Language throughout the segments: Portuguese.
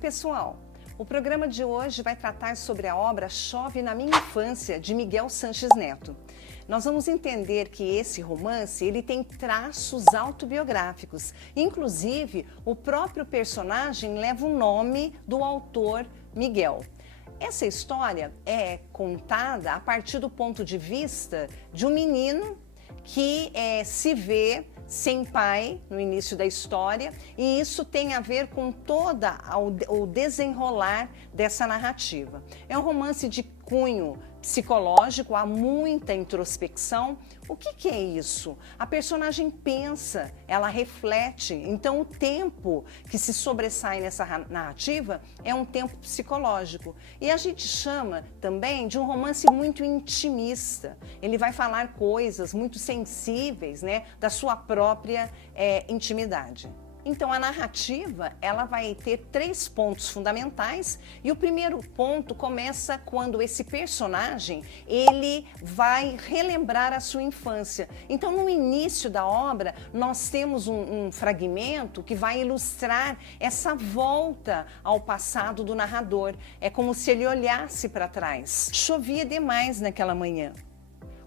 pessoal, o programa de hoje vai tratar sobre a obra Chove na Minha Infância, de Miguel Sanches Neto. Nós vamos entender que esse romance ele tem traços autobiográficos. Inclusive, o próprio personagem leva o nome do autor Miguel. Essa história é contada a partir do ponto de vista de um menino que se vê sem pai no início da história, e isso tem a ver com toda o desenrolar dessa narrativa. É um romance de cunho psicológico, há muita introspecção. O que é isso? A personagem pensa, ela reflete, então o tempo que se sobressai nessa narrativa é um tempo psicológico. E a gente chama também de um romance muito intimista. Ele vai falar coisas muito sensíveis, né, da sua própria intimidade. Então, a narrativa, ela vai ter 3 pontos fundamentais, e o primeiro ponto começa quando esse personagem, ele vai relembrar a sua infância. Então, no início da obra, nós temos um fragmento que vai ilustrar essa volta ao passado do narrador. É como se ele olhasse para trás. Chovia demais naquela manhã.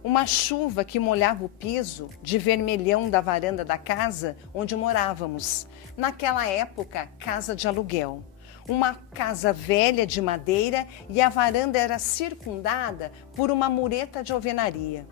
Uma chuva que molhava o piso de vermelhão da varanda da casa onde morávamos. Naquela época, casa de aluguel. Uma casa velha de madeira, e a varanda era circundada por uma mureta de alvenaria.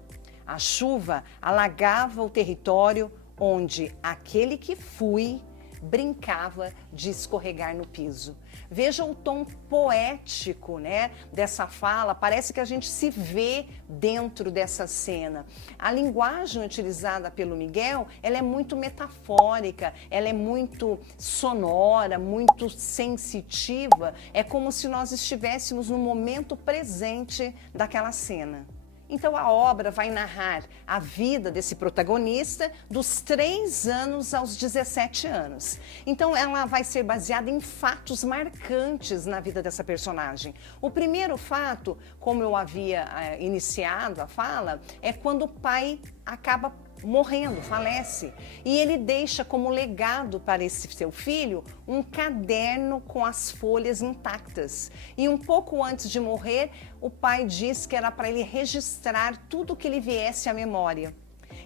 A chuva alagava o território onde aquele que fui brincava de escorregar no piso. Veja o tom poético, né, dessa fala, parece que a gente se vê dentro dessa cena. A linguagem utilizada pelo Miguel, ela é muito metafórica, ela é muito sonora, muito sensitiva, é como se nós estivéssemos no momento presente daquela cena. Então a obra vai narrar a vida desse protagonista dos 3 anos aos 17 anos. Então ela vai ser baseada em fatos marcantes na vida dessa personagem. O primeiro fato, como eu havia iniciado a fala, é quando o pai acaba morrendo, falece, e ele deixa como legado para esse seu filho um caderno com as folhas intactas. E um pouco antes de morrer, o pai diz que era para ele registrar tudo que lhe viesse à memória.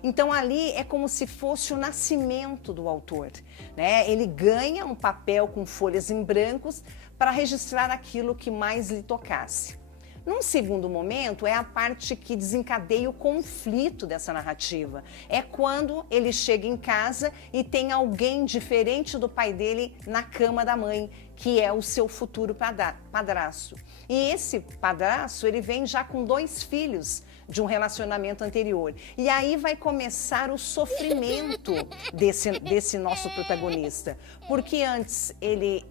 Então ali é como se fosse o nascimento do autor, né? Ele ganha um papel com folhas em brancos para registrar aquilo que mais lhe tocasse. Num segundo momento, é a parte que desencadeia o conflito dessa narrativa. É quando ele chega em casa e tem alguém diferente do pai dele na cama da mãe, que é o seu futuro padrasto. E esse padrasto, ele vem já com 2 filhos de um relacionamento anterior. E aí vai começar o sofrimento desse nosso protagonista. Porque antes ele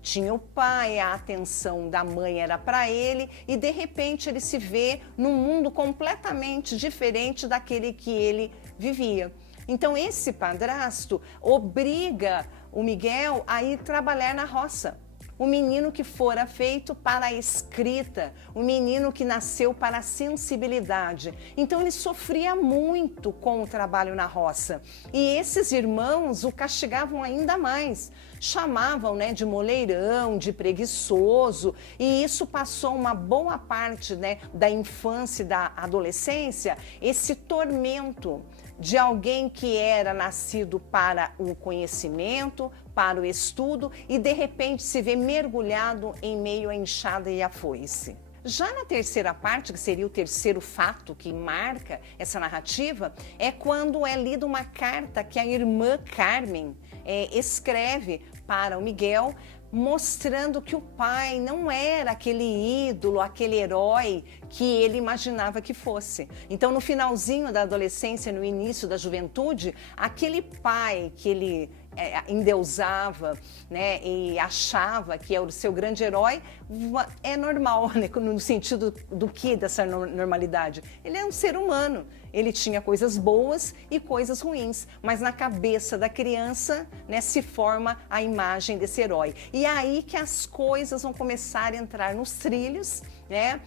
tinha o pai, a atenção da mãe era para ele, e de repente ele se vê num mundo completamente diferente daquele que ele vivia. Então esse padrasto obriga o Miguel a ir trabalhar na roça. O menino que fora feito para a escrita, o menino que nasceu para a sensibilidade. Então ele sofria muito com o trabalho na roça. E esses irmãos o castigavam ainda mais. Chamavam, né, de moleirão, de preguiçoso, e isso passou uma boa parte, né, da infância e da adolescência, esse tormento de alguém que era nascido para o conhecimento, para o estudo, e de repente se vê mergulhado em meio à enxada e à foice. Já na terceira parte, que seria o terceiro fato que marca essa narrativa, é quando é lida uma carta que a irmã Carmen escreve para o Miguel, mostrando que o pai não era aquele ídolo, aquele herói que ele imaginava que fosse. Então, no finalzinho da adolescência, no início da juventude, aquele pai que ele endeusava, né, e achava que é o seu grande herói, é normal, né, no sentido do que dessa normalidade? Ele é um ser humano, ele tinha coisas boas e coisas ruins, mas na cabeça da criança, né, se forma a imagem desse herói. E é aí que as coisas vão começar a entrar nos trilhos, né?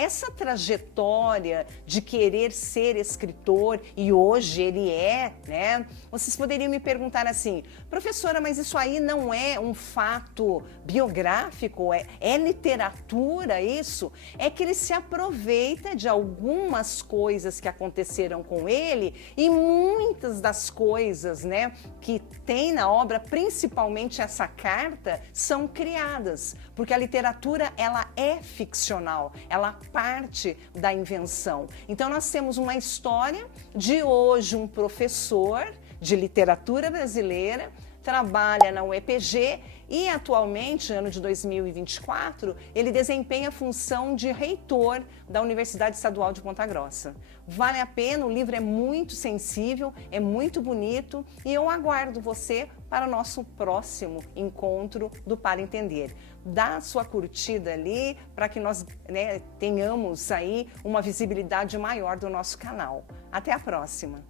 essa trajetória de querer ser escritor, e hoje ele é, né? Vocês poderiam me perguntar assim, professora, mas isso aí não é um fato biográfico? É literatura isso? É que ele se aproveita de algumas coisas que aconteceram com ele e muitas das coisas, né, que tem na obra, principalmente essa carta, são criadas, porque a literatura ela é ficcional, ela parte da invenção. Então nós temos uma história de hoje um professor de literatura brasileira, trabalha na UEPG e atualmente, ano de 2024, ele desempenha a função de reitor da Universidade Estadual de Ponta Grossa. Vale a pena, o livro é muito sensível, é muito bonito e eu aguardo você para o nosso próximo encontro do Para Entender. Dá a sua curtida ali para que nós, né, tenhamos aí uma visibilidade maior do nosso canal. Até a próxima!